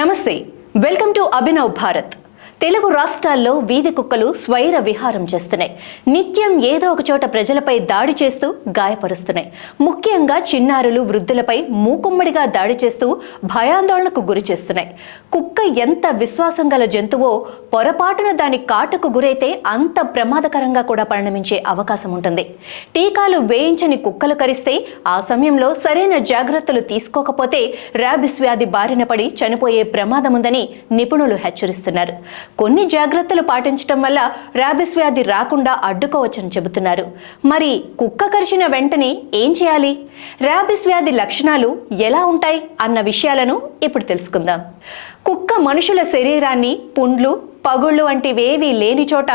నమస్తే, welcome to Abhinav Bharat. Telugu రాష్ట్రాల్లో వీధి కుక్కలు స్వైర విహారం చేస్తున్నాయి. నిత్యం ఏదో ఒక చోట ప్రజలపై దాడి చేస్తూ గాయపరుస్తున్నాయి. ముఖ్యంగా చిన్నారులు, వృద్ధులపై మూకుమ్మడిగా దాడి చేస్తూ భయాందోళనకు గురి చేస్తున్నాయి. కుక్క ఎంత విశ్వాసం గల జంతువో పొరపాటున దాని కాటుకు గురైతే అంత ప్రమాదకరంగా కూడా పరిణమించే అవకాశం ఉంటుంది. టీకాలు వేయించని కుక్కలు కరిస్తే ఆ సమయంలో సరైన జాగ్రత్తలు తీసుకోకపోతే ర్యాబిస్ వ్యాధి బారిన పడి చనిపోయే ప్రమాదం ఉందని నిపుణులు హెచ్చరిస్తున్నారు. కొన్ని జాగ్రత్తలు పాటించడం వల్ల ర్యాబిస్ వ్యాధి రాకుండా అడ్డుకోవచ్చని చెబుతున్నారు. మరి కుక్క కరిచిన వెంటనే ఏం చేయాలి? ర్యాబిస్ వ్యాధి లక్షణాలు ఎలా ఉంటాయి అన్న విషయాలను ఇప్పుడు తెలుసుకుందాం. కుక్క మనుషుల శరీరాన్ని పుండ్లు, పగుళ్ళు వంటివేవీ లేని చోట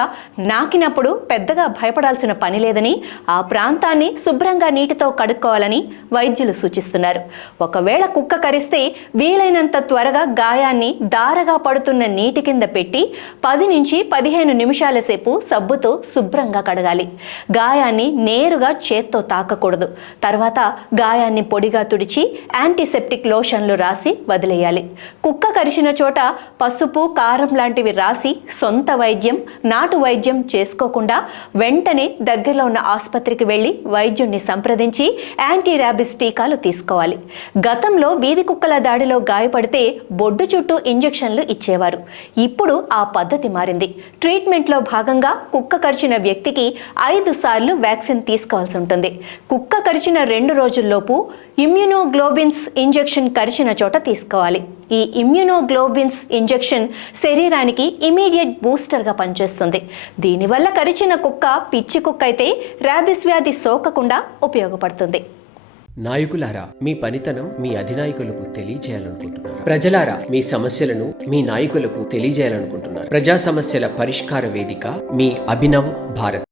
నాకినప్పుడు పెద్దగా భయపడాల్సిన పని లేదని, ఆ ప్రాంతాన్ని శుభ్రంగా నీటితో కడుక్కోవాలని వైద్యులు సూచిస్తున్నారు. ఒకవేళ కుక్క కరిస్తే వీలైనంత త్వరగా గాయాన్ని దారగా పడుతున్న నీటి కింద పెట్టి 10 నుంచి 15 నిమిషాల సేపు సబ్బుతో శుభ్రంగా కడగాలి. గాయాన్ని నేరుగా చేత్తో తాకకూడదు. తర్వాత గాయాన్ని పొడిగా తుడిచి యాంటీసెప్టిక్ లోషన్లు రాసి వదిలేయాలి. కుక్క కరిచిన చోట పసుపు, కారం లాంటివి రాసి సొంత వైద్యం, నాటు వైద్యం చేసుకోకుండా వెంటనే దగ్గరలో ఉన్న ఆసుపత్రికి వెళ్లి వైద్యుణ్ణి సంప్రదించి యాంటీ ర్యాబిస్ టీకాలు తీసుకోవాలి. గతంలో వీధి కుక్కల దాడిలో గాయపడితే బొడ్డు చుట్టూ ఇంజెక్షన్లు ఇచ్చేవారు. ఇప్పుడు ఆ పద్ధతి మారింది. ట్రీట్మెంట్లో భాగంగా కుక్క కరిచిన వ్యక్తికి 5 సార్లు వ్యాక్సిన్ తీసుకోవాల్సి ఉంటుంది. కుక్క కరిచిన 2 రోజుల్లోపు ఇమ్యునోగ్లోబిన్స్ ఇంజెక్షన్ కరిచిన చోట తీసుకోవాలి. ఈ ఇమ్యునోగ్లోబిన్స్ ఇంజెక్షన్ శరీరానికి ఇమీడియట్ బూస్టర్గా పనిచేస్తుంది. దీనివల్ల కరిచిన కుక్క పిచ్చి కుక్క అయితే ర్యాబిస్ వ్యాధి సోకకుండా ఉపయోగపడుతుంది. నాయకులారా, మీ పనితనం మీ అధినాయకులకు తెలియజేయాలనుకుంటున్నారు. ప్రజలారా, మీ సమస్యలను మీ నాయకులకు తెలియజేయాలనుకుంటున్నారు. ప్రజా సమస్యల పరిష్కార వేదిక మీ అభినవ్ భారత్.